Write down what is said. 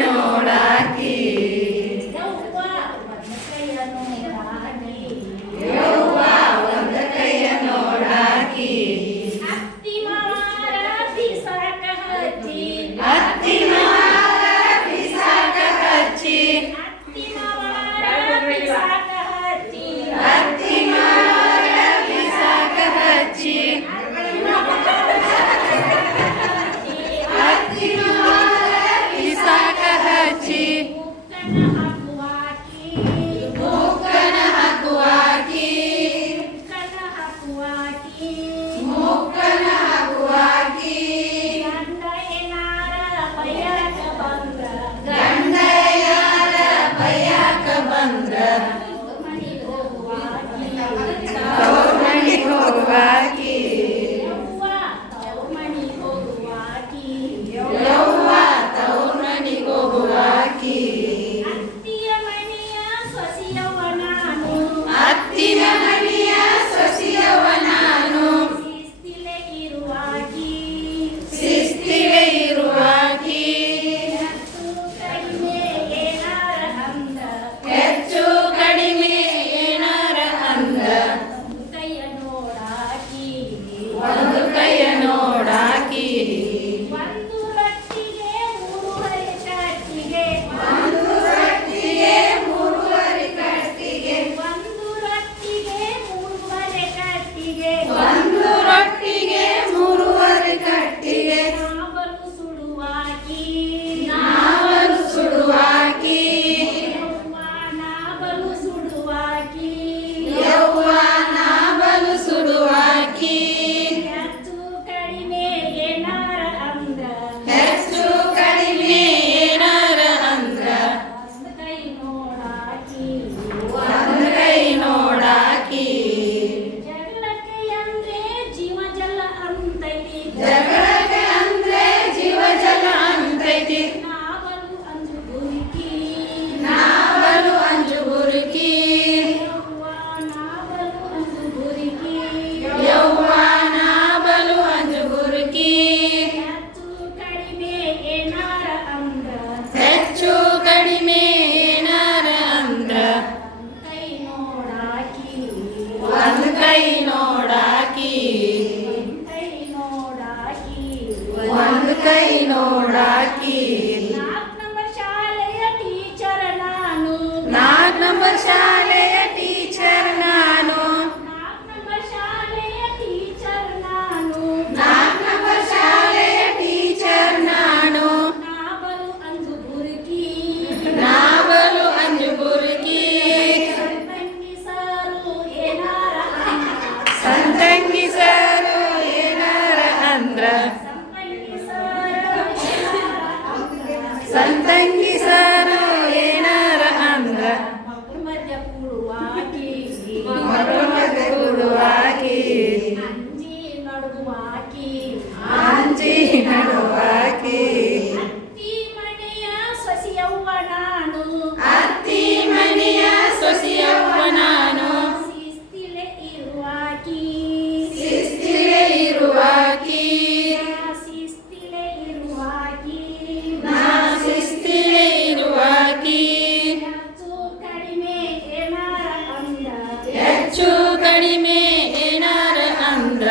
ನೋಡಾಕಿ ಯವ್ವ ಒಂದು ಕೈಯ ನೋಡಾಕಿ ಯವ್ವ ಒಂದ ಕೈಯ ನೋಡಾಕಿ ಅತ್ತಿ ಮಾವಾರ ಬಿಸಾಕ ಹಚ್ಚಿ ಅತ್ತಿ ಮಾವಾರ ಬಿಸಾಕ ಹಚ್ಚಿ ಅತ್ತಿ ಮಾವಾರ ಬಿಸಾಕ ಹಚ್ಚಿ ಅತ್ತಿ ಮಾವಾರ ಬಿಸಾಕ ಹಚ್ಚಿ ಅತ್ತಿ ಮಾವಾರ ಬಿಸಾಕ ಹಚ್ಚಿ ಮುಕ್ಕನ ಹಾಕುವಾಕಿ ಮುಕ್ಕನ ಹಾಕುವಾಕಿ ಮುಕ್ಕನ ಹಾಕುವಾಕಿ ಮುಕ್ಕನ ಹಾಕುವಾಕಿ ಗಂಡ ಏನಾರ ಬಯ್ಯಾಕ ಬಂದ್ರ ಗಂಡ ಯಾರ ಬಯ್ಯಾಕ ಬಂದ್ರ ಮನಿಗ್ ಹೋಗುವಾಕಿ ತವ್ರ ಮನಿಗ್ ಹೋಗುವಾಕಿ ಯವ್ವ ತವ್ರ ಮನಿಗ್ ಹೋಗುವಾಕಿ ಯವ್ವ ತವ್ರ ಮನಿಗ್ ಹೋಗುವಾಕಿ ಅತ್ತಿಯ ಮನೆಯ ಸೊಸೆಯವ್ವ ನಾನು ಅತ್ತಿನ ಮನೆಯ ಸೊಸೆಯವ್ವ ನಾನು ಶಿಸ್ತಿಲೆ ಇರುವಾಕಿ ಶಿಸ್ತಿಗೆ ಇರುವಾಕಿ ಹೆಚ್ಚು ಕಡಿಮೆ ಏನಾರ ಅಂದ ಹೆಚ್ಚು ಕಡಿಮೆ ಏನಾರ ಅಂದ ಕೈಯ ನೋಡಾಕಿ ಒಂದು ಕೈಯ ನೋಡಾಕಿ ಒಂದು ರೊಟ್ಟಿಗೆ ಮೂರುವರೆ ಕಟ್ಟಿಗೆ ಒಂದು ರೊಟ್ಟಿಗೆ ಮೂರುವರೆ ಕಟ್ಟಿಗೆ ಒಂದು ರೊಟ್ಟಿಗೆ ಮೂರುವರೆ ಕಟ್ಟಿಗೆ ಒಂದು ರೊಟ್ಟಿಗೆ ಮೂರುವರೆ ಕಟ್ಟಿಗೆ ನಾವಲು ಸುಡುವಾಕಿ ನಾವಲು ಸುಡುವಾಕಿ ಯವ್ವ ನಾವಲು ಸುಡುವಾಕಿ ಯವ್ವ ನಾವಲು ಸುಡುವಾಕಿ ಹೆಚ್ಚು ಕಡಿಮೆ ಏನಾರ ಅಂದ ಹೆಚ್ಚು ಕಡಿಮೆ ಏನಾರ ಅಂದ್ರ ಕೈ ನೋಡಾಕಿ ಒಂದು ಕೈ ನೋಡಾಕಿ ಜಗಳಕ್ಕೆ ಅಂದ್ರೆ ಜೀವ ಜಲ ಅಂತೈತಿ ಜಗಳಕ್ಕೆ ಅಂದ್ರೆ ಜೀವ ಜಲ ಅಂತೈತಿ ನಾವಲು ಅಂದು ಗುರುಕಿ ನಾವಲು ಅಂಜು ಗುರುಕಿ ಯವ್ವ ನಾವಲು ಅಂದು ಗುರುಕಿ ಯವ್ವ ನಾವಲು ಅಂಜು ಗುರುಕಿ ಹೆಚ್ಚು ಕಡಿಮೆ ಏನಾರ ಅಂದ ಹೆಚ್ಚು ಕಡಿಮೆ ಏನಾರ ಅಂದ್ರ ಕೈ ನೋಡಾಕಿ ಒಂದು ಕೈ ನೋಡಾಕಿ ಕೈ ನೋಡಾಕಿ ಒಂದು ಕೈ ನೋಡಾಕಿ 4 ನಂಬರ್ ಶಾಲೆಯ ಟೀಚರ್ ನಾನು 4 ನಂಬರ್ ಶಾಲೆಯ ಟೀಚರ್ ನಾನು 4 ನಂಬರ್ ಶಾಲೆಯ ಟೀಚರ್ ನಾನು 4 ನಂಬರ್ ಶಾಲೆಯ ಟೀಚರ್ ನಾನು ನಾವಲು ಅಂದು ಗುರುಕಿ ನಾವಲು ಅಂಜು ಗುರುಕಿ ತಂಗಿ ಸಾರು ಏನಾರ ಅಂದ ಸಂತಂಗಿ ಸರು ಏನಾರ ಅಂದ್ರ ಸಂಪಂಗಿ ಸಾರು ಏನಾರ ಅಂದ ಸಂತಂಗಿ ಸರು ಏನಾರ ಅಂದ್ರ ಮಕ್ಕಳ ಮಧ್ಯ ಕೂಡುವಾಕಿ ಮಕ್ಕಳ ಮಧ್ಯೆ ಕೂಡುವಾಕಿ ಅಂಜಿ ನಡುವಾಕಿ ಅಂಜಿ ನಡುವಾಕಿ ಅತ್ತಿ ಮನೆಯ ಸೊಸೆಯವ್ವ ನಾನು ಅತ್ತಿ ಮನೆಯ ಸೊಸೆಯವ್ವ ನಾನು ಶಿಸ್ತಿಲೆ ಇರುವಾಕಿ ಶಿಸ್ತಿಗೆ ಇರುವಾಕಿ ಶಿಸ್ತಿಲೆ ಇರುವಾಕಿ ನಾ ಶಿಸ್ತಿಗೆ ಇರುವಾಕಿ ಹೆಚ್ಚು ಕಡಿಮೆ ಏನಾರ ಅಂದ ಹೆಚ್ಚು ಕಡಿಮೆ ಏನಾರ ಅಂದ್ರ